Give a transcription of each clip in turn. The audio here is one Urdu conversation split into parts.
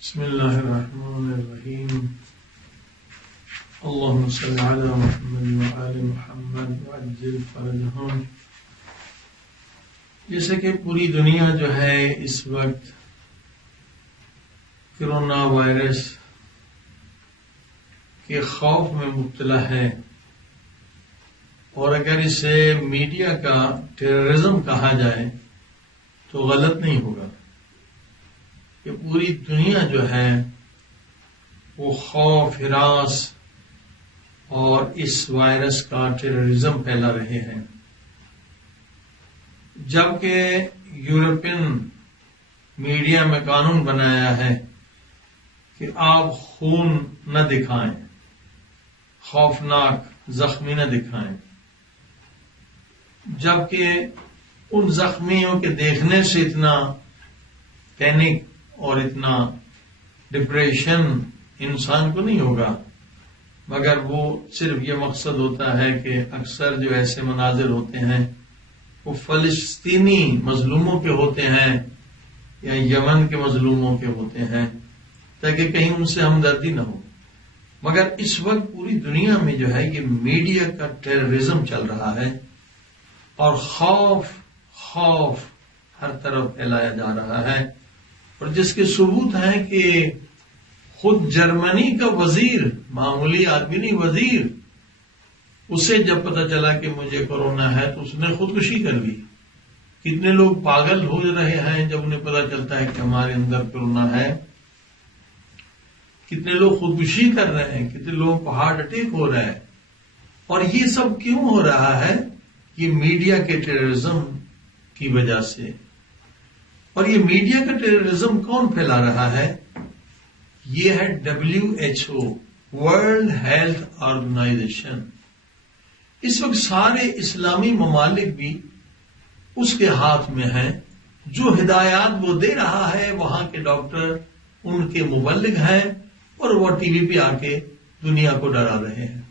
بسم اللہ الرحمن الرحیم اللہم صل علی محمد وآل محمد وعجل فرجہم۔ جیسے کہ پوری دنیا جو ہے اس وقت کرونا وائرس کے خوف میں مبتلا ہے، اور اگر اسے میڈیا کا ٹیررزم کہا جائے تو غلط نہیں ہوگا کہ پوری دنیا جو ہے وہ خوف ہراس اور اس وائرس کا ٹیررزم پھیلا رہے ہیں، جبکہ یورپین میڈیا میں قانون بنایا ہے کہ آپ خون نہ دکھائیں، خوفناک زخمی نہ دکھائیں، جبکہ ان زخمیوں کے دیکھنے سے اتنا پینک اور اتنا ڈپریشن انسان کو نہیں ہوگا، مگر وہ صرف یہ مقصد ہوتا ہے کہ اکثر جو ایسے مناظر ہوتے ہیں وہ فلسطینی مظلوموں کے ہوتے ہیں یا یمن کے مظلوموں کے ہوتے ہیں، تاکہ کہیں ان سے ہمدردی نہ ہو۔ مگر اس وقت پوری دنیا میں جو ہے یہ میڈیا کا ٹیررزم چل رہا ہے اور خوف ہر طرف پھیلایا جا رہا ہے، اور جس کے ثبوت ہیں کہ خود جرمنی کا وزیر، معمولی آدمی نہیں وزیر، اسے جب پتا چلا کہ مجھے کورونا ہے تو اس نے خودکشی کر لی۔ کتنے لوگ پاگل ہو رہے ہیں جب انہیں پتا چلتا ہے کہ ہمارے اندر کورونا ہے، کتنے لوگ خودکشی کر رہے ہیں، کتنے لوگوں کو ہارٹ اٹیک ہو رہا ہے، اور یہ سب کیوں ہو رہا ہے؟ یہ میڈیا کے ٹیررزم کی وجہ سے۔ اور یہ میڈیا کا ٹیررزم کون پھیلا رہا ہے؟ یہ ہے WHO، ورلڈ ہیلتھ آرگنائزیشن۔ اس وقت سارے اسلامی ممالک بھی اس کے ہاتھ میں ہیں، جو ہدایات وہ دے رہا ہے وہاں کے ڈاکٹر ان کے مبلغ ہیں، اور وہ ٹی وی پہ آ کے دنیا کو ڈرا رہے ہیں۔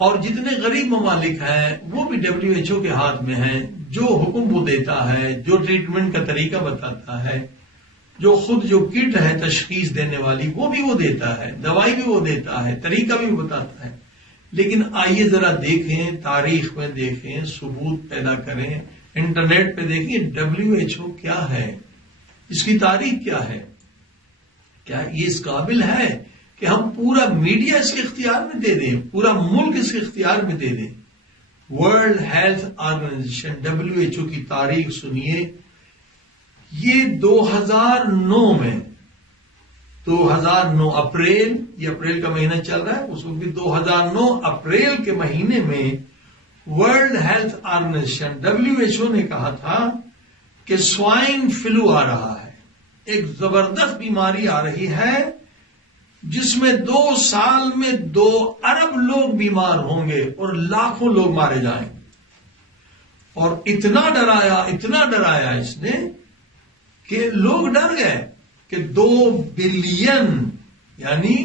اور جتنے غریب ممالک ہیں وہ بھی WHO کے ہاتھ میں ہیں، جو حکم وہ دیتا ہے، جو ٹریٹمنٹ کا طریقہ بتاتا ہے، جو خود جو کٹ ہے تشخیص دینے والی وہ بھی وہ دیتا ہے، دوائی بھی وہ دیتا ہے، طریقہ بھی بتاتا ہے۔ لیکن آئیے ذرا دیکھیں، تاریخ میں دیکھیں، ثبوت پیدا کریں، انٹرنیٹ پہ دیکھیں WHO کیا ہے، اس کی تاریخ کیا ہے۔ کیا یہ اس قابل ہے کہ ہم پورا میڈیا اس کے اختیار میں دے دیں، پورا ملک اس کے اختیار میں دے دیں؟ ورلڈ ہیلتھ آرگنائزیشن WHO کی تاریخ سنیے۔ یہ 2009 اپریل، یہ اپریل کا مہینہ چل رہا ہے، اس وقت بھی 2009 اپریل کے مہینے میں ورلڈ ہیلتھ آرگنائزیشن WHO نے کہا تھا کہ سوائن فلو آ رہا ہے، ایک زبردست بیماری آ رہی ہے جس میں 2 سال میں 2 ارب لوگ بیمار ہوں گے اور لاکھوں لوگ مارے جائیں گے۔ اور اتنا ڈرایا اس نے کہ لوگ ڈر گئے کہ 2 بلین یعنی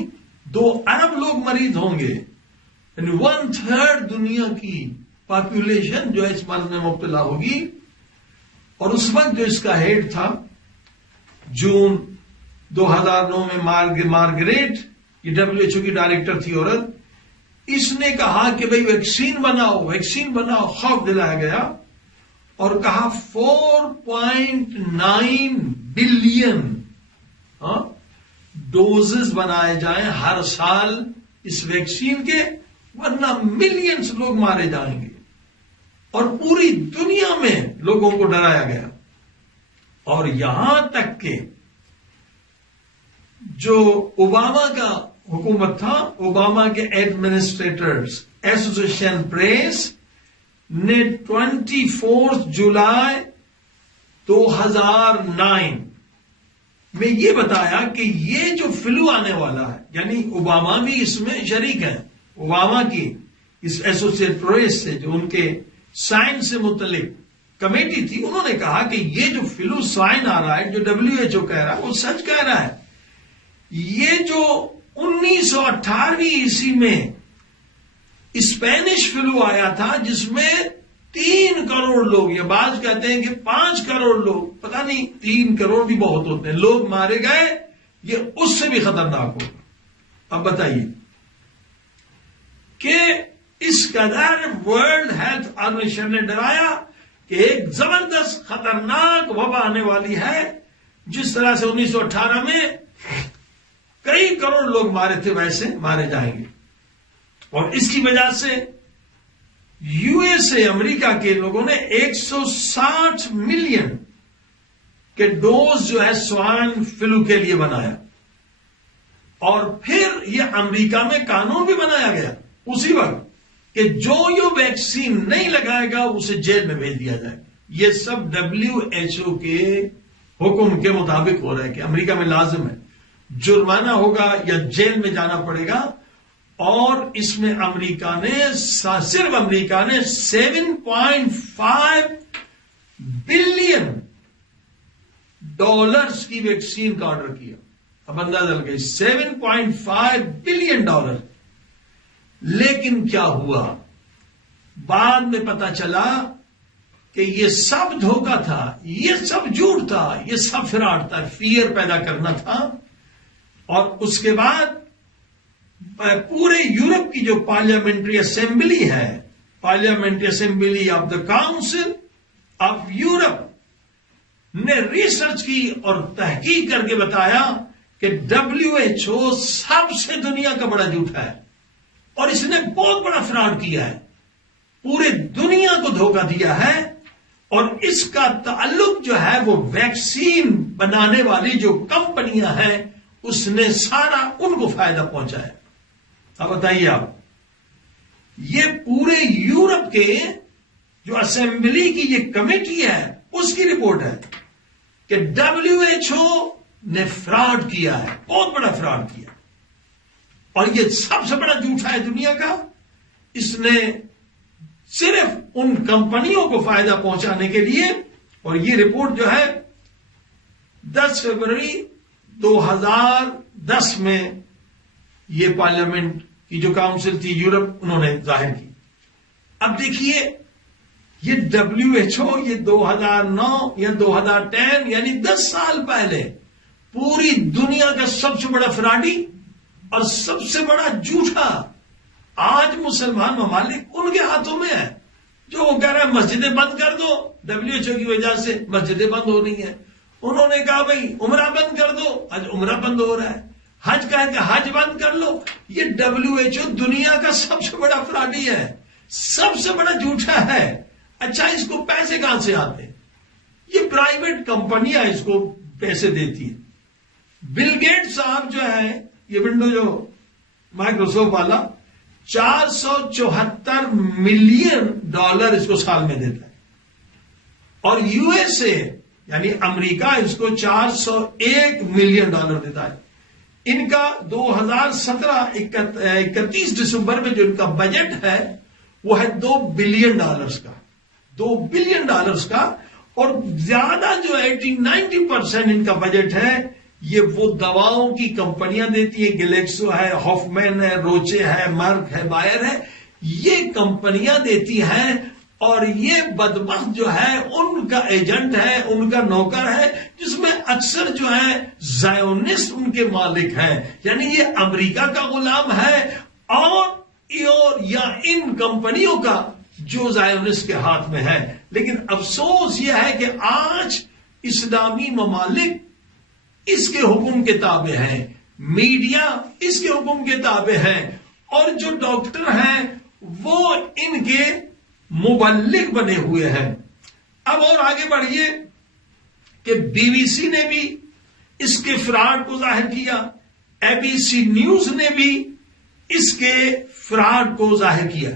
2 ارب لوگ مریض ہوں گے، یعنی 1/3 دنیا کی پاپولیشن جو اس مرض میں مبتلا ہوگی۔ اور اس وقت جو اس کا ہیڈ تھا، جون 2009 میں مارگریٹ، یہ WHO کی ڈائریکٹر تھی عورت، اس نے کہا کہ بھئی ویکسین بناؤ، خوف دلایا گیا اور کہا 4.9 بلین ڈوزز بنائے جائیں ہر سال اس ویکسین کے، ورنہ ملینز لوگ مارے جائیں گے۔ اور پوری دنیا میں لوگوں کو ڈرایا گیا، اور یہاں تک کہ جو اوباما کا حکومت تھا، اوباما کے ایڈمنسٹریٹرز ایسوسیشن پریس نے 24 جولائی 2009 میں یہ بتایا کہ یہ جو فلو آنے والا ہے، یعنی اوباما بھی اس میں شریک ہیں، اوباما کی اس ایسوسیشن پریس سے جو ان کے سائنس سے متعلق کمیٹی تھی، انہوں نے کہا کہ یہ جو فلو سائن آ رہا ہے، جو WHO کہہ رہا ہے وہ سچ کہہ رہا ہے۔ یہ جو 1918 عیسوی میں اسپینش فلو آیا تھا، جس میں 3 کروڑ لوگ، یا بعض کہتے ہیں کہ 5 کروڑ لوگ، پتہ نہیں 3 کروڑ بھی بہت ہوتے ہیں، لوگ مارے گئے، یہ اس سے بھی خطرناک ہوگا. اب بتائیے کہ اس قدر ورلڈ ہیلتھ آرگنائزیشن نے ڈرایا کہ ایک زبردست خطرناک وبا آنے والی ہے. جس طرح سے 1918 میں کئی کروڑ لوگ مارے تھے ویسے مارے جائیں گے. اور اس کی وجہ سے یو ایس اے امریکہ کے لوگوں نے 160 ملین کے ڈوز جو ہے سوائن فلو کے لیے بنایا. اور پھر یہ امریکہ میں قانون بھی بنایا گیا اسی وقت کہ جو یہ ویکسین نہیں لگائے گا اسے جیل میں بھیج دیا جائے. یہ سب WHO کے حکم کے مطابق ہو رہا ہے کہ امریکہ میں لازم ہے جرمانہ ہوگا یا جیل میں جانا پڑے گا. اور اس میں امریکہ نے صرف امریکہ نے 7.5 بلین ڈالرز کی ویکسین کا آرڈر کیا. اب اندازہ لگائی 7.5 بلین ڈالر. لیکن کیا ہوا؟ بعد میں پتا چلا کہ یہ سب دھوکہ تھا، یہ سب جھوٹ تھا، یہ سب فراڈ تھا، فیئر پیدا کرنا تھا. اور اس کے بعد پورے یورپ کی جو پارلیمنٹری اسمبلی ہے، parliamentary assembly of the council of Europe نے ریسرچ کی اور تحقیق کر کے بتایا کہ WHO سب سے دنیا کا بڑا جھوٹا ہے اور اس نے بہت بڑا فراڈ کیا ہے، پورے دنیا کو دھوکہ دیا ہے. اور اس کا تعلق جو ہے وہ ویکسین بنانے والی جو کمپنیاں ہیں اس نے سارا ان کو فائدہ پہنچایا. اب بتائیے آپ، یہ پورے یورپ کے جو اسمبلی کی یہ کمیٹی ہے اس کی رپورٹ ہے کہ WHO نے فراڈ کیا ہے، بہت بڑا فراڈ کیا. اور یہ سب سے بڑا جھوٹا ہے دنیا کا. اس نے صرف ان کمپنیوں کو فائدہ پہنچانے کے لیے. اور یہ رپورٹ جو ہے 10 فروری 2010 میں یہ پارلیمنٹ کی جو کاؤنسل تھی یورپ انہوں نے ظاہر کی. اب دیکھیے یہ WHO یہ 2009 یا 2010 یعنی 10 سال پہلے پوری دنیا کا سب سے بڑا فراڈی اور سب سے بڑا جھوٹا آج مسلمان ممالک ان کے ہاتھوں میں ہے. جو وہ کہہ رہے ہیں مسجدیں بند کر دو، WHO کی وجہ سے مسجدیں بند ہو رہی ہیں. انہوں نے کہا بھائی عمرہ بند کر دو، آج عمرہ بند ہو رہا ہے. حج کہا کہ حج بند کر لو. یہ WHO دنیا کا سب سے بڑا فراڈی ہے، سب سے بڑا جھوٹا ہے. اچھا اس کو پیسے کہاں سے آتے ہیں؟ یہ پرائیویٹ کمپنیاں اس کو پیسے دیتی ہیں. بل گیٹ صاحب جو ہے یہ ونڈو جو مائکروسافٹ والا 474 ملین ڈالر اس کو سال میں دیتا ہے. اور USA یعنی امریکہ اس کو 401 ملین ڈالر دیتا ہے. ان کا 2017 31 دسمبر میں جو ان کا بجٹ ہے وہ ہے $2 بلین کا، $2 بلین کا. اور زیادہ جو 80-90% ان کا بجٹ ہے یہ وہ دواؤں کی کمپنیاں دیتی ہیں. گلیکسو ہے، ہافمین ہے، روچے ہے، مرک ہے، بائر ہے، یہ کمپنیاں دیتی ہیں. اور یہ بدبخت جو ہے ان کا ایجنٹ ہے، ان کا نوکر ہے، جس میں اکثر جو ہے زائونسٹ ان کے مالک ہیں. یعنی یہ امریکہ کا غلام ہے اور یا ان کمپنیوں کا جو زائونسٹ کے ہاتھ میں ہے. لیکن افسوس یہ ہے کہ آج اسلامی ممالک اس کے حکم کے تابع ہیں، میڈیا اس کے حکم کے تابع ہیں، اور جو ڈاکٹر ہیں وہ ان کے مبلغ بنے ہوئے ہیں. اب اور آگے بڑھیے کہ BBC نے بھی اس کے فراڈ کو ظاہر کیا، ABC نیوز نے بھی اس کے فراڈ کو ظاہر کیا.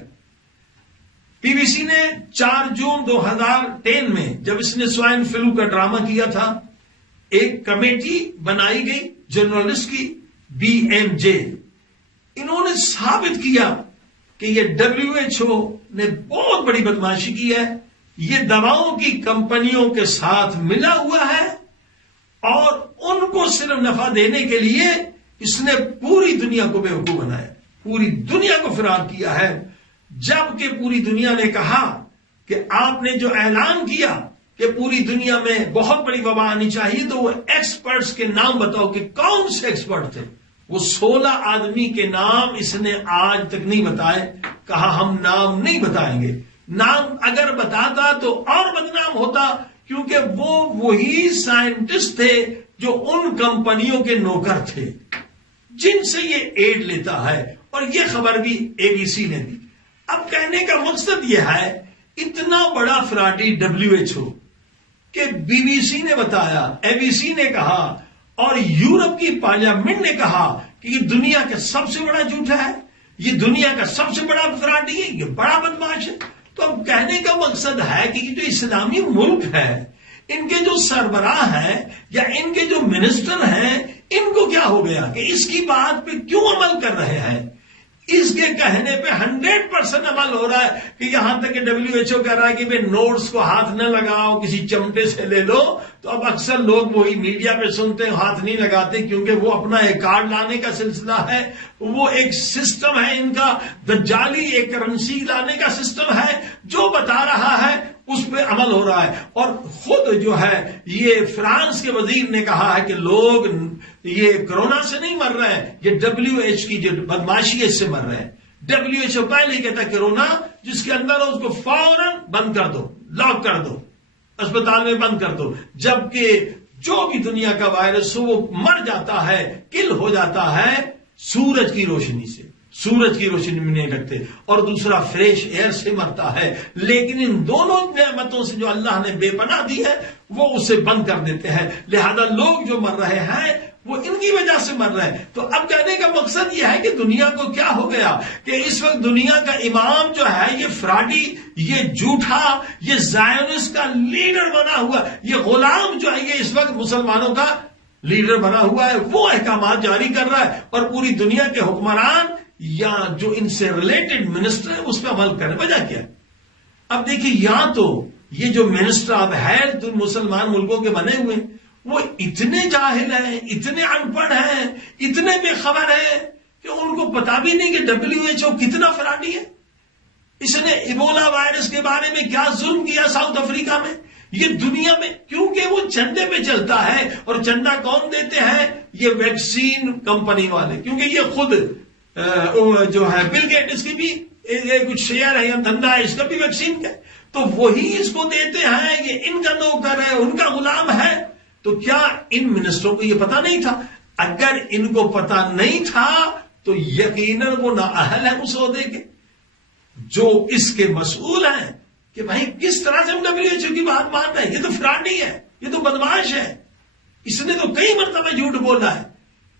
BBC نے 4 جون 2010 میں جب اس نے سوائن فلو کا ڈرامہ کیا تھا، ایک کمیٹی بنائی گئی جرنلسٹ کی BMJ. انہوں نے ثابت کیا کہ یہ WHO نے بہت بڑی بدمعاشی کی ہے. یہ دواؤں کی کمپنیوں کے ساتھ ملا ہوا ہے اور ان کو صرف نفع دینے کے لیے اس نے پوری دنیا کو بیوقوف بنایا، پوری دنیا کو فراڈ کیا ہے. جبکہ پوری دنیا نے کہا کہ آپ نے جو اعلان کیا کہ پوری دنیا میں بہت بڑی وبا آنی چاہیے تو وہ ایکسپرٹس کے نام بتاؤ کہ کون سے ایکسپرٹ تھے. وہ 16 آدمی کے نام اس نے آج تک نہیں بتائے. کہا ہم نام نہیں بتائیں گے. نام اگر بتاتا تو اور بدنام ہوتا، کیونکہ وہ وہی سائنٹسٹ تھے جو ان کمپنیوں کے نوکر تھے جن سے یہ ایڈ لیتا ہے. اور یہ خبر بھی ABC نے دی. اب کہنے کا مقصد یہ ہے، اتنا بڑا فراڈی WHO کہ BBC نے بتایا، ABC نے کہا اور یورپ کی پارلیمنٹ نے کہا کہ یہ دنیا کا سب سے بڑا جھوٹا ہے، یہ دنیا کا سب سے بڑا فراڈی ہے، یہ بڑا بدماش ہے. تو اب کہنے کا مقصد ہے کہ یہ جو اسلامی ملک ہے، ان کے جو سربراہ ہیں یا ان کے جو منسٹر ہیں، ان کو کیا ہو گیا کہ اس کی بات پہ کیوں عمل کر رہے ہیں؟ اس کے کہنے پہ 100% عمل ہو رہا ہے کہ یہاں تک کہ WHO کہہ رہا ہے کہ نوٹس کو ہاتھ نہ لگاؤ، کسی چمٹے سے لے لو. تو اب اکثر لوگ وہی میڈیا پہ سنتے ہیں، ہاتھ نہیں لگاتے، کیونکہ وہ اپنا ایک کارڈ لانے کا سلسلہ ہے، وہ ایک سسٹم ہے ان کا، دجالی ایک کرنسی لانے کا سسٹم ہے. جو بتا رہا ہے اس پہ عمل ہو رہا ہے. اور خود جو ہے یہ فرانس کے وزیر نے کہا ہے کہ لوگ یہ کرونا سے نہیں مر رہے ہیں، یہ WHO کی جو بدماشی ہے اس سے مر رہے ہیں. WHO پہلے ہی کہتا ہے کرونا جس کے اندر اس کو فوراً بند کر دو، لاک کر دو، اسپتال میں بند کر دو. جبکہ جو بھی دنیا کا وائرس ہو وہ مر جاتا ہے، کل ہو جاتا ہے سورج کی روشنی سے. سورج کی روشنی میں نہیں رکھتے، اور دوسرا فریش ایئر سے مرتا ہے. لیکن ان دونوں نعمتوں سے جو اللہ نے بے پناہ دی ہے وہ اسے بند کر دیتے ہیں. لہذا لوگ جو مر رہے ہیں وہ ان کی وجہ سے مر رہے ہیں. تو اب کہنے کا مقصد یہ ہے کہ دنیا کو کیا ہو گیا کہ اس وقت دنیا کا امام جو ہے یہ فراڈی، یہ جھوٹا، یہ زائونسٹ کا لیڈر بنا ہوا، یہ غلام جو ہے یہ اس وقت مسلمانوں کا لیڈر بنا ہوا ہے. وہ احکامات جاری کر رہا ہے اور پوری دنیا کے حکمران یا جو ان سے ریلیٹڈ منسٹر ہے اس پہ عمل کرنے. وجہ کیا؟ اب دیکھیے، یا تو یہ جو منسٹر اب ہے مسلمان ملکوں کے بنے ہوئے وہ اتنے جاہل ہیں، اتنے ان پڑھ ہیں، اتنے بے خبر ہیں کہ ان کو پتا بھی نہیں کہ WHO کتنا فراڈی ہے. اس نے ایبولا وائرس کے بارے میں کیا ظلم کیا ساؤتھ افریقہ میں. یہ دنیا میں کیونکہ وہ چندے پہ چلتا ہے، اور چندہ کون دیتے ہیں؟ یہ ویکسین کمپنی والے، کیونکہ یہ خود جو ہے بل گیٹس کی بھی کچھ شیئر ہے یا دھندا ہے اس کا بھی ویکسین کا، تو وہی اس کو دیتے ہیں. یہ ان کا نوکر ہے، ان کا غلام ہے. تو کیا ان منسٹروں کو یہ پتا نہیں تھا؟ اگر ان کو پتا نہیں تھا تو یقیناً وہ نااہل ہیں اس عہدے کے. جو اس کے مسئول ہیں کہ بھائی کس طرح سے ہم WHO کی بات مان رہے ہیں، یہ تو فراڈی ہے، یہ تو بدماش ہے، اس نے تو کئی مرتبہ جھوٹ بولا ہے،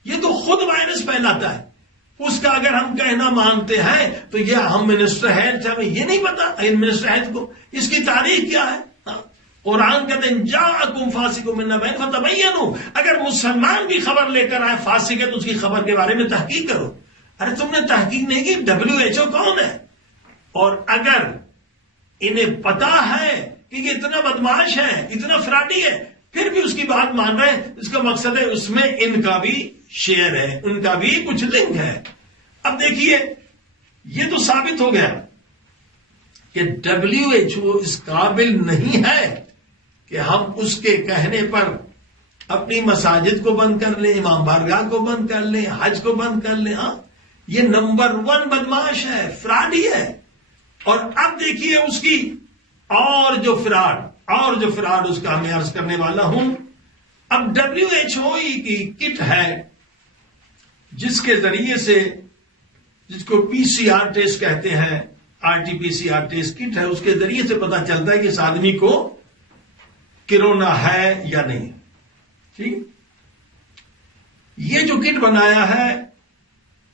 یہ تو خود وائرس پھیلاتا ہے. اس کا اگر ہم کہنا مانتے ہیں تو یہ ہم منسٹر ہیڈ ہمیں یہ نہیں پتا ان منسٹر ہیڈ کو اس کی تاریخ کیا ہے. قرآن کہتے ہیں جاءکم فاسق من نبأ فتبینوا، اگر مسلمان بھی خبر لے کر آئے فاسق ہے تو اس کی خبر کے بارے میں تحقیق کرو. ارے تم نے تحقیق نہیں کی، WHO کون ہے؟ اور اگر انہیں پتا ہے کہ یہ اتنا بدماش ہے، اتنا فراڈی ہے، پھر بھی اس کی بات مان رہے ہیں، اس کا مقصد ہے اس میں ان کا بھی شیئر ہے، ان کا بھی کچھ لنک ہے. اب دیکھیے یہ تو ثابت ہو گیا کہ WHO اس قابل نہیں ہے کہ ہم اس کے کہنے پر اپنی مساجد کو بند کر لیں، امام بارگاہ کو بند کر لیں، حج کو بند کر لیں. ہاں یہ نمبر 1 بدماش ہے، فراڈی ہے. اور اب دیکھیے اس کی اور جو فراڈ اس کا میں عرض کرنے والا ہوں. اب WHO کی کٹ ہے جس کے ذریعے سے، جس کو PCR ٹیسٹ کہتے ہیں، RT-PCR ٹیسٹ کٹ ہے، اس کے ذریعے سے پتا چلتا ہے کہ اس آدمی کو کرونا ہے یا نہیں. ٹھیک، یہ جو کٹ بنایا ہے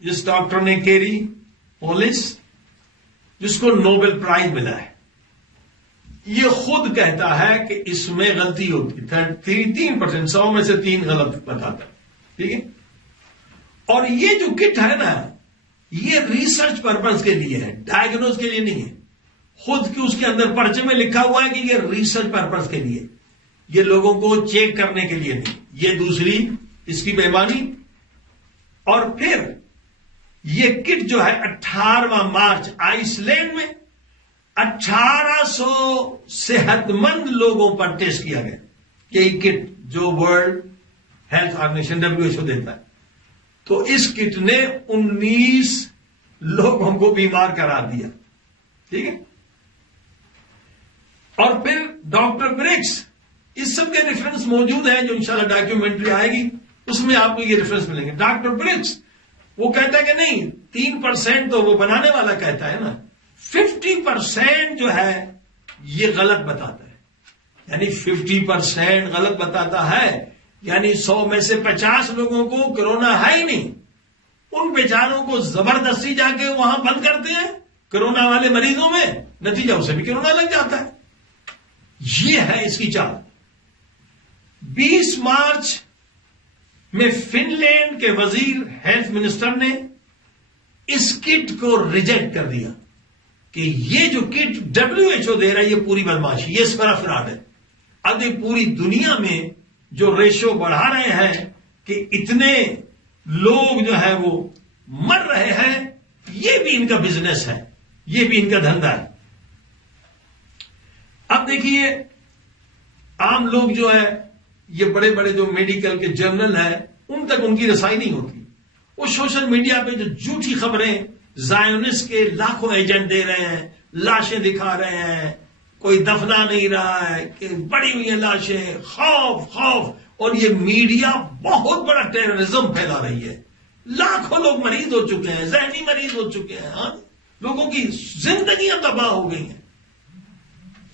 جس ڈاکٹر نے کیری پولس، جس کو نوبل پرائز ملا ہے، یہ خود کہتا ہے کہ اس میں غلطی ہوتی ہے، 3% 100 میں سے 3 غلط بتاتا ہے. ٹھیک ہے، اور یہ جو کٹ ہے نا یہ ریسرچ پرپز کے لیے ہے، ڈائگنوز کے لیے نہیں ہے. خود کی اس کے اندر پرچے میں لکھا ہوا ہے کہ یہ ریسرچ پرپز کے لیے، یہ لوگوں کو چیک کرنے کے لیے نہیں. یہ دوسری اس کی بےمانی. اور پھر یہ کٹ جو ہے 18 مارچ آئس لینڈ میں 1800 صحت مند لوگوں پر ٹیسٹ کیا گیا. یہی کٹ جو ورلڈ ہیلتھ آرگنائزیشن WHO دیتا ہے. تو اس کٹ نے 19 لوگوں کو بیمار قرار دیا. ٹھیک ہے. اور پھر ڈاکٹر برکس، اس سب کے ریفرنس موجود ہیں جو انشاءاللہ ڈاکیومنٹری آئے گی، اس میں آپ کو یہ ریفرنس ملیں گے. ڈاکٹر برکس وہ کہتا ہے کہ نہیں 3% تو وہ بنانے والا کہتا ہے نا، 50% جو ہے یہ غلط بتاتا ہے. یعنی 50% غلط بتاتا ہے، یعنی 100 میں سے 50 لوگوں کو کرونا ہے ہی نہیں. ان بیچاروں کو زبردستی جا کے وہاں بند کرتے ہیں کرونا والے مریضوں میں، نتیجہ اسے بھی کرونا لگ جاتا ہے. یہ ہے اس کی چال. 20 مارچ میں فن لینڈ کے وزیر ہیلتھ منسٹر نے اس کٹ کو ریجیکٹ کر دیا کہ یہ جو کٹ WHO دے رہا ہے یہ پوری بدماشی، یہ سرا فراڈ ہے. اب یہ پوری دنیا میں جو ریشو بڑھا رہے ہیں کہ اتنے لوگ جو ہے وہ مر رہے ہیں، یہ بھی ان کا بزنس ہے، یہ بھی ان کا دھندا ہے. اب دیکھیے عام لوگ جو ہے یہ بڑے بڑے جو میڈیکل کے جرنل ہیں ان تک ان کی رسائی نہیں ہوتی. وہ سوشل میڈیا پہ جو جھوٹی خبریں زائونسٹ کے لاکھوں ایجنٹ دے رہے ہیں، لاشیں دکھا رہے ہیں، کوئی دفنا نہیں رہا ہے کہ بڑی ہوئی ہیں لاشیں، خوف. اور یہ میڈیا بہت بڑا ٹیررزم پھیلا رہی ہے. لاکھوں لوگ مریض ہو چکے ہیں، ذہنی مریض ہو چکے ہیں. ہاں لوگوں کی زندگیاں تباہ ہو گئی ہیں.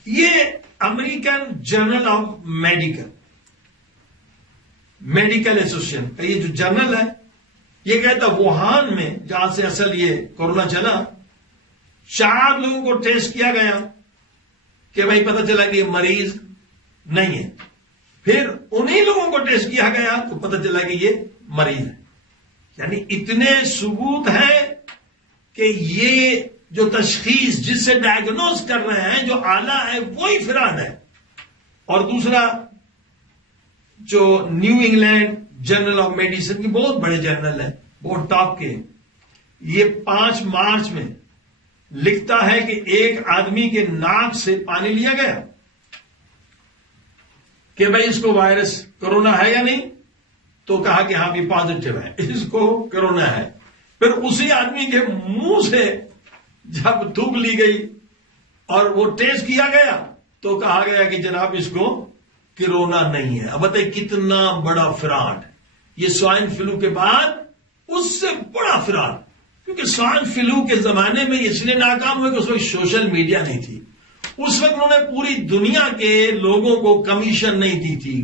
یہ American journal of medical association کا یہ جو جرنل ہے یہ کہتا ووہان میں جہاں سے اصل یہ کورونا چلا 4 لوگوں کو ٹیسٹ کیا گیا کہ بھائی پتہ چلا کہ یہ مریض نہیں ہے. پھر انہی لوگوں کو ٹیسٹ کیا گیا تو پتہ چلا کہ یہ مریض ہے. یعنی اتنے ثبوت ہیں کہ یہ جو تشخیص جس سے ڈائگنوز کر رہے ہیں جو آلہ ہے وہی فراڈ ہے. اور دوسرا جو new England journal of medicine کی بہت بڑے جرنل ہے، بہت ٹاپ کے، یہ 5 مارچ میں لکھتا ہے کہ ایک آدمی کے ناک سے پانی لیا گیا کہ بھائی اس کو وائرس کرونا ہے یا نہیں، تو کہا کہ ہاں بھی پازیٹو ہے، اس کو کرونا ہے. پھر اسی آدمی کے منہ سے جب تھوک لی گئی اور وہ ٹیسٹ کیا گیا تو کہا گیا کہ جناب اس کو کرونا نہیں ہے. اب بتائیے کتنا بڑا فراڈ. یہ سوائن فلو کے بعد اس سے بڑا فراڈ، کیونکہ سوائن فلو کے زمانے میں اس لیے ناکام ہوئے کہ اس وقت سوشل میڈیا نہیں تھی. اس وقت انہوں نے پوری دنیا کے لوگوں کو کمیشن نہیں دی تھی.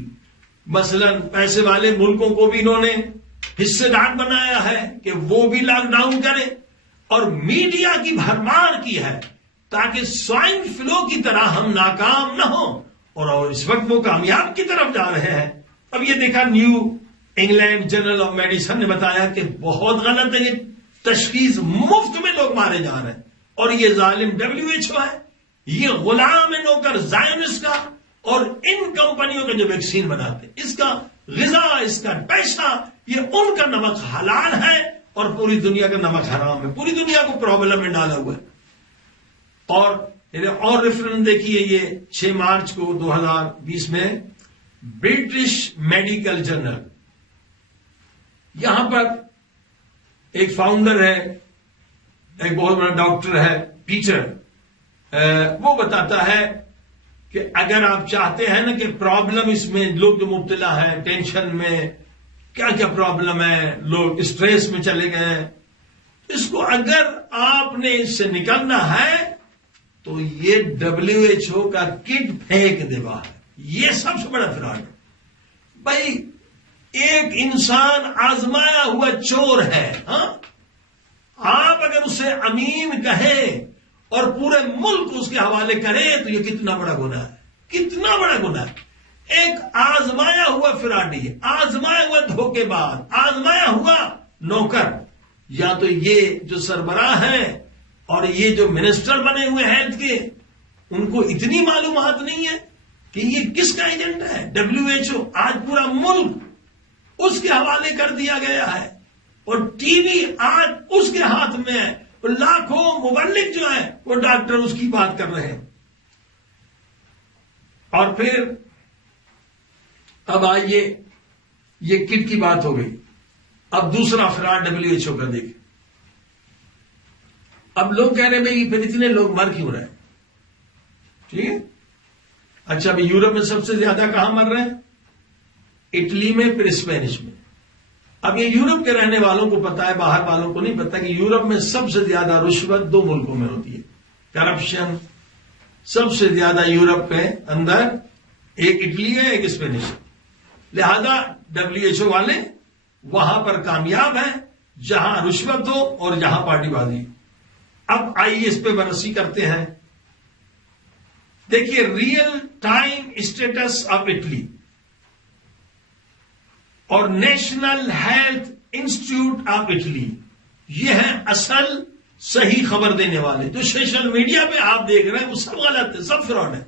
مثلا پیسے والے ملکوں کو بھی انہوں نے حصے دار بنایا ہے کہ وہ بھی لاک ڈاؤن کرے، اور میڈیا کی بھرمار کی ہے تاکہ سوائن فلو کی طرح ہم ناکام نہ ہوں. اور اس وقت وہ کامیاب کی طرف جا رہے ہیں. اب یہ دیکھا new England journal of medicine نے بتایا کہ بہت غلط ہے، یہ تشخیص مفت میں لوگ مارے جا رہے ہیں. اور یہ ظالم WHO ہے، یہ غلام نوکر زائنس کا، اور ان کمپنیوں کے جو ویکسین بناتے اس کا غذا، اس کا پیسہ، یہ ان کا نمک حلال ہے اور پوری دنیا کا نمک حرام ہے. پوری دنیا کو پرابلم میں ڈالا ہوا ہے. اور ریفرنس دیکھیے یہ 6 مارچ کو 2020 میں برٹش میڈیکل جرنل، یہاں پر ایک فاؤنڈر ہے، ایک بہت بڑا ڈاکٹر ہے پیٹر، وہ بتاتا ہے کہ اگر آپ چاہتے ہیں نا کہ پرابلم اس میں لوگ جو مبتلا ہیں ٹینشن میں، کیا کیا پرابلم ہے، لوگ اسٹریس میں چلے گئے، اس کو اگر آپ نے اس سے نکلنا ہے تو یہ WHO کا کٹ پھینک دیوا ہے. یہ سب سے بڑا فراڈ ہے. بھائی ایک انسان آزمایا ہوا چور ہے، ہاں آپ اگر اسے امین کہیں اور پورے ملک اس کے حوالے کرے تو یہ کتنا بڑا گناہ ہے، کتنا بڑا گناہ ہے. ایک آزمایا ہوا فراڈی، آزمایا ہوا دھوکے باز، آزمایا ہوا نوکر. یا تو یہ جو سربراہ ہیں اور یہ جو منسٹر بنے ہوئے ہیلتھ کے، ان کو اتنی معلومات نہیں ہے کہ یہ کس کا ایجنڈا ہے. WHO آج پورا ملک اس کے حوالے کر دیا گیا ہے، اور ٹی وی آج اس کے ہاتھ میں ہے، لاکھوں مبلغ جو ہیں وہ ڈاکٹر اس کی بات کر رہے ہیں. اور پھر اب آئیے، یہ کٹ کی بات ہو گئی. اب دوسرا فراڈ WHO کا دیکھیں. اب لوگ کہہ رہے ہیں بھائی پھر اتنے لوگ مر کیوں رہے ہیں؟ ٹھیک ہے. اچھا، ابھی یورپ میں سب سے زیادہ کہاں مر رہے ہیں؟ اٹلی میں، پھر اسپینش میں. اب یہ یورپ کے رہنے والوں کو پتا ہے، باہر والوں کو نہیں پتا کہ یورپ میں سب سے زیادہ رشوت 2 ملکوں میں ہوتی ہے. کرپشن سب سے زیادہ یورپ کے اندر ایک اٹلی ہے، ایک اسپینش ہے. لہذا WHO والے وہاں پر کامیاب ہیں جہاں رشوت ہو اور جہاں پارٹی بازی. اب آئیے اس پہ بررسی کرتے ہیں. دیکھیے، real time status of Italy اور national health institute of Italy, یہ ہیں اصل صحیح خبر دینے والے. جو سوشل میڈیا پہ آپ دیکھ رہے ہیں وہ سب غلط ہے، سب فراڈ ہے،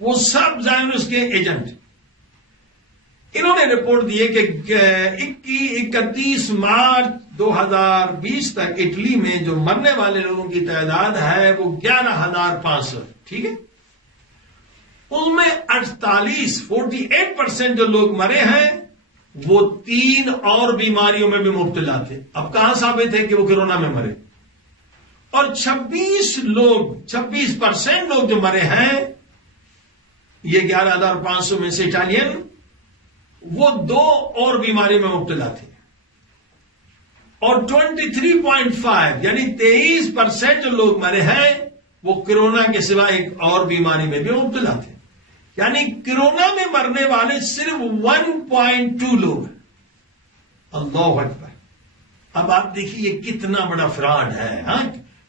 وہ سب زائرس کے ایجنٹ. انہوں نے رپورٹ دی ہے کہ 31 مارچ 2020 تک اٹلی میں جو مرنے والے لوگوں کی تعداد ہے وہ 11,500. ٹھیک ہے. ان میں 48% جو لوگ مرے ہیں وہ 3 اور بیماریوں میں بھی مبتلا تھے. اب کہاں ثابت ہے کہ وہ کورونا میں مرے؟ اور 26% لوگ جو مرے ہیں، یہ 11,500 میں سے اٹالین، وہ 2 اور بیماریوں میں مبتلا تھے. اور 23.5 یعنی 23% جو لوگ مرے ہیں وہ کورونا کے سوا ایک اور بیماری میں بھی مبتلا تھے. یعنی کورونا میں مرنے والے صرف 1.2 لوگ ہیں. اللہ اکبر. اب آپ دیکھیے یہ کتنا بڑا فراڈ ہے، ہاں،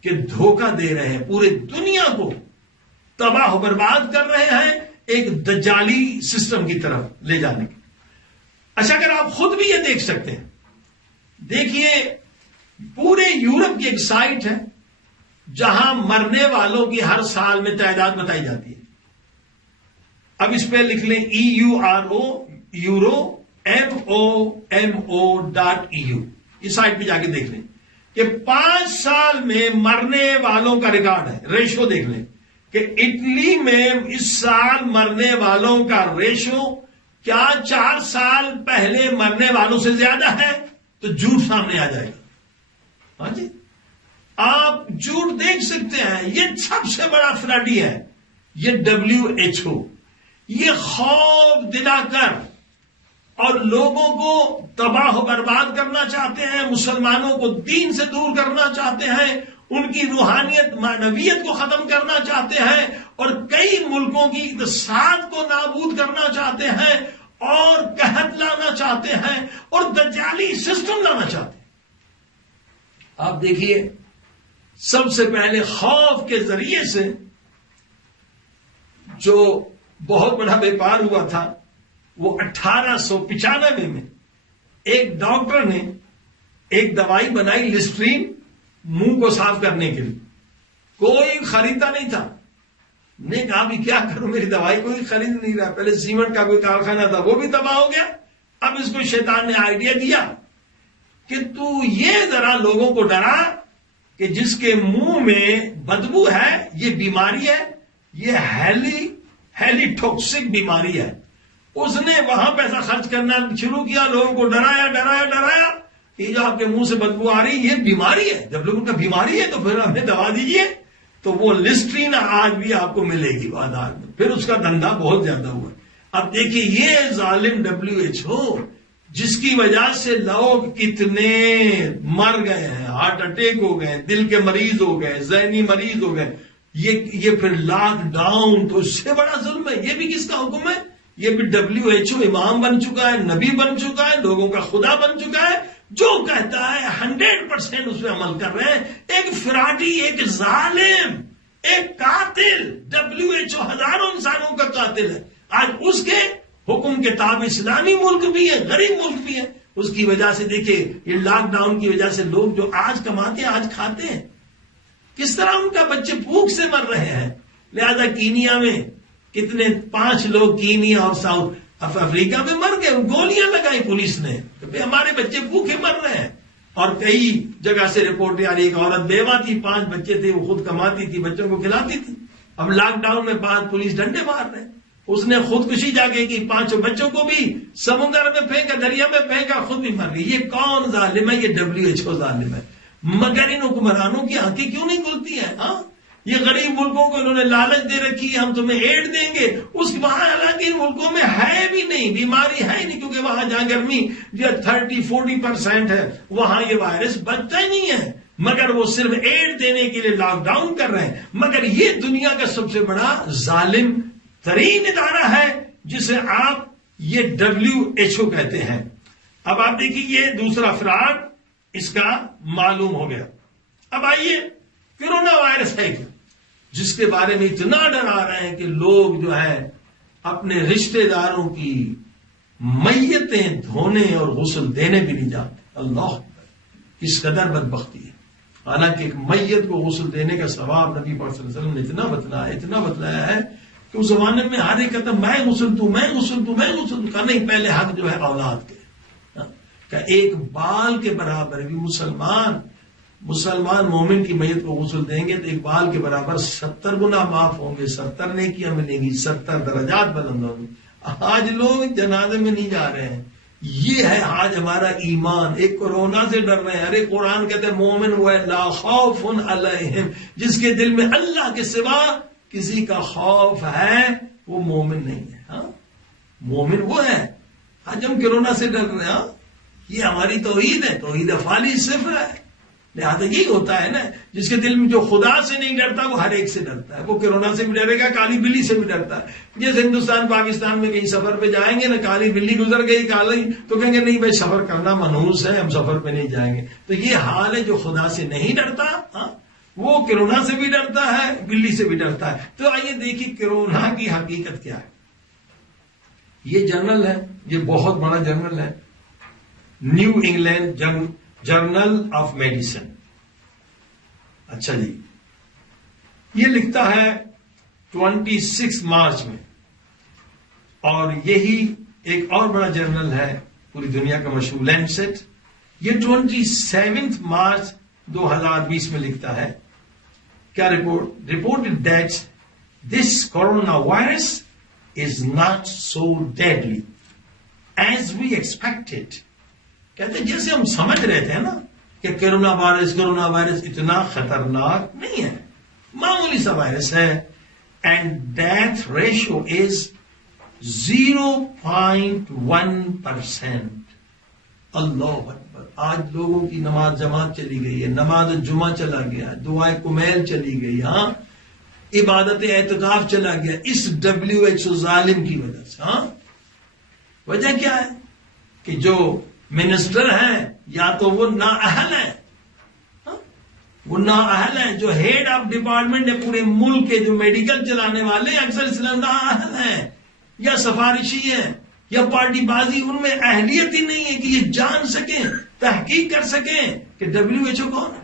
کہ دھوکہ دے رہے ہیں پورے دنیا کو، تباہ و برباد کر رہے ہیں ایک دجالی سسٹم کی طرف لے جانے کی. اچھا، اگر آپ خود بھی یہ دیکھ سکتے ہیں، دیکھیے پورے یورپ کی ایک سائٹ ہے جہاں مرنے والوں کی ہر سال میں تعداد بتائی جاتی ہے. اب اس پہ لکھ لیں EURO EURO.MO.EU. اس سائٹ پہ جا کے دیکھ لیں کہ 5 سال میں مرنے والوں کا ریکارڈ ہے. ریشو دیکھ لیں کہ اٹلی میں اس سال مرنے والوں کا ریشو کیا 4 سال پہلے مرنے والوں سے زیادہ ہے؟ تو جھوٹ سامنے آ جائے گا. ہاں جی، آپ جھوٹ دیکھ سکتے ہیں. یہ سب سے بڑا فراڈی ہے یہ WHO. یہ خوف دلا کر اور لوگوں کو تباہ و برباد کرنا چاہتے ہیں، مسلمانوں کو دین سے دور کرنا چاہتے ہیں، ان کی روحانیت معنویت کو ختم کرنا چاہتے ہیں، اور کئی ملکوں کی اقتصاد کو نابود کرنا چاہتے ہیں، اور قحط لانا چاہتے ہیں، اور دجالی سسٹم لانا چاہتے ہیں. آپ دیکھیے، سب سے پہلے خوف کے ذریعے سے جو بہت بڑا بیپار ہوا تھا وہ 1895 میں ایک ڈاکٹر نے ایک دوائی بنائی، لسٹرین، منہ کو صاف کرنے کے لیے. کوئی خریدتا نہیں تھا. نے کہا بھی کیا کروں، میری دوائی کوئی خرید نہیں رہا. پہلے سیمنٹ کا کوئی کارخانہ تھا وہ بھی تباہ ہو گیا. اب اس کو شیطان نے آئیڈیا دیا کہ تو یہ ذرا لوگوں کو ڈرا کہ جس کے منہ میں بدبو ہے یہ بیماری ہے، یہ ہیلی ٹوکسک بیماری ہے. اس نے وہاں پیسہ خرچ کرنا شروع کیا، لوگوں کو ڈرایا کہ جو آپ کے منہ سے بدبو آ رہی یہ بیماری ہے. جب لوگوں کا بیماری ہے تو پھر ہمیں دوا دیجیے. تو وہ لسٹرین آج بھی آپ کو ملے گی بازار میں. پھر اس کا دھندا بہت زیادہ ہوا. اب دیکھیے یہ ظالم WHO جس کی وجہ سے لوگ کتنے مر گئے ہیں، ہارٹ اٹیک ہو گئے، دل کے مریض ہو گئے، ذہنی مریض ہو گئے. یہ پھر لاک ڈاؤن، تو اس سے بڑا ظلم ہے. یہ بھی کس کا حکم ہے؟ یہ بھی WHO امام بن چکا ہے، نبی بن چکا ہے، لوگوں کا خدا بن چکا ہے. جو کہتا ہے 100% اس پہ عمل کر رہے ہیں. ایک فراڈی، ایک ظالم، ایک قاتل. WHO ہزاروں انسانوں کا قاتل ہے. آج اس کے حکم کے تابع اسلامی ملک بھی ہے، غریب ملک بھی ہے. اس کی وجہ سے دیکھیں یہ لاک ڈاؤن کی وجہ سے لوگ جو آج کماتے ہیں آج کھاتے ہیں. کس طرح ان کا بچے بھوک سے مر رہے ہیں. لہذا کینیا میں کتنے 5 لوگ کینیا اور ساؤتھ افریقہ میں مر گئے. گولیاں لگائی پولیس نے. ہمارے بچے بھوکے مر رہے ہیں. اور کئی جگہ سے رپورٹیں آ رہی ہے کہ عورت بیوہ تھی، 5 بچے تھے، وہ خود کماتی تھی، بچوں کو کھلاتی تھی. اب لاک ڈاؤن میں بعد پولیس ڈنڈے مار رہے ہیں. اس نے خودکشی جا کے کی، 5 بچوں کو بھی سمندر میں پھینکا، دریا میں پھینکا، خود بھی مر گئی. یہ کون ظالم ہے؟ یہ WHO ظالم ہے. مگر ان حکمرانوں کی آنکھیں کیوں نہیں کھلتی ہیں؟ ہاں، یہ غریب ملکوں کو انہوں نے لالچ دے رکھی ہے، ہم تمہیں ایڈ دیں گے. اس وہاں حالانکہ ان ملکوں میں ہے بھی نہیں، بیماری ہے ہی نہیں، کیونکہ وہاں جہاں گرمی جو 30-40% ہے وہاں یہ وائرس بچتا ہی نہیں ہے. مگر وہ صرف ایڈ دینے کے لیے لاک ڈاؤن کر رہے ہیں. مگر یہ دنیا کا سب سے بڑا ظالم ترین ادارہ ہے جسے آپ یہ WHO کہتے ہیں. اب آپ دیکھیے یہ دوسرا فراڈ اس کا معلوم ہو گیا. اب آئیے کورونا وائرس ہے کیا، جس کے بارے میں اتنا ڈر آ رہے ہیں کہ لوگ جو ہے اپنے رشتہ داروں کی میتیں دھونے اور غسل دینے بھی نہیں جاتے. اللہ اکبر، اس قدر بدبختی ہے. حالانکہ ایک میت کو غسل دینے کا ثواب نبی پاک صلی اللہ علیہ وسلم نے اتنا بتلایا ہے کہ اس زمانے میں ہر ایک کہتا میں غسل دوں، میں غسل دوں، میں غسل دوں. نہیں، پہلے حق جو ہے اولاد کے کہ ایک بال کے برابر بھی مسلمان مومن کی میت کو غسل دیں گے تو ایک بال کے برابر 70 گنا معاف ہوں گے، 70 نیکیاں ملیں گی، 70 درجات بلند ہوں گے. آج لوگ جنازے میں نہیں جا رہے ہیں. یہ ہے آج ہمارا ایمان. ایک کورونا سے ڈر رہے ہیں. ارے قرآن کہتے ہیں مومن وہ ہے لا خوف علیہم، جس کے دل میں اللہ کے سوا کسی کا خوف ہے وہ مومن نہیں ہے. ہاں، مومن وہ ہے. آج ہم کورونا سے ڈر رہے ہیں. ہاں، یہ ہماری توحید ہے، توحید افعالی صفر ہے. لہٰذا یہی ہوتا ہے نا، جس کے دل میں جو خدا سے نہیں ڈرتا وہ ہر ایک سے ڈرتا ہے. وہ کورونا سے بھی ڈرے گا، کالی بلی سے بھی ڈرتا ہے. جیسے ہندوستان پاکستان میں کہیں سفر پہ جائیں گے نا، کالی بلی گزر گئی کالی تو کہیں گے نہیں بھائی سفر کرنا منحوس ہے، ہم سفر پہ نہیں جائیں گے. تو یہ حال ہے جو خدا سے نہیں ڈرتا. ہاں، وہ کورونا سے بھی ڈرتا ہے، بلی سے بھی ڈرتا ہے. تو آئیے دیکھیے کورونا کی حقیقت کیا ہے. یہ جرنل ہے، یہ بہت بڑا جرنل ہے، new England journal of medicine. اچھا جی، یہ لکھتا ہے 26 مارچ میں. اور یہی ایک اور بڑا جرنل ہے پوری دنیا کا مشہور لینسٹ. یہ 27 مارچ 2020 میں لکھتا ہے کیا reported that this coronavirus is not so deadly as we expected. کہتے ہیں جیسے ہم سمجھ رہے تھے نا کہ کرونا وائرس اتنا خطرناک نہیں ہے، معمولی سا وائرس ہے. And death ratio is 0.1%. اللہ اکبر. آج لوگوں کی نماز جماعت چلی گئی ہے، نماز جمعہ چلا گیا، دعائیں کمیل چلی گئی، ہاں، عبادت اعتکاف چلا گیا اس WHO ظالم کی وجہ سے. ہاں، وجہ کیا ہے کہ جو منسٹر ہیں یا تو وہ نااہل ہیں، وہ نااہل ہیں. جو ہیڈ آف ڈپارٹمنٹ ہے پورے ملک کے، جو میڈیکل چلانے والے اکثر اسلام نااہل ہیں یا سفارشی ہیں یا پارٹی بازی. ان میں اہلیت ہی نہیں ہے کہ یہ جان سکیں، تحقیق کر سکیں کہ WHO کون ہے.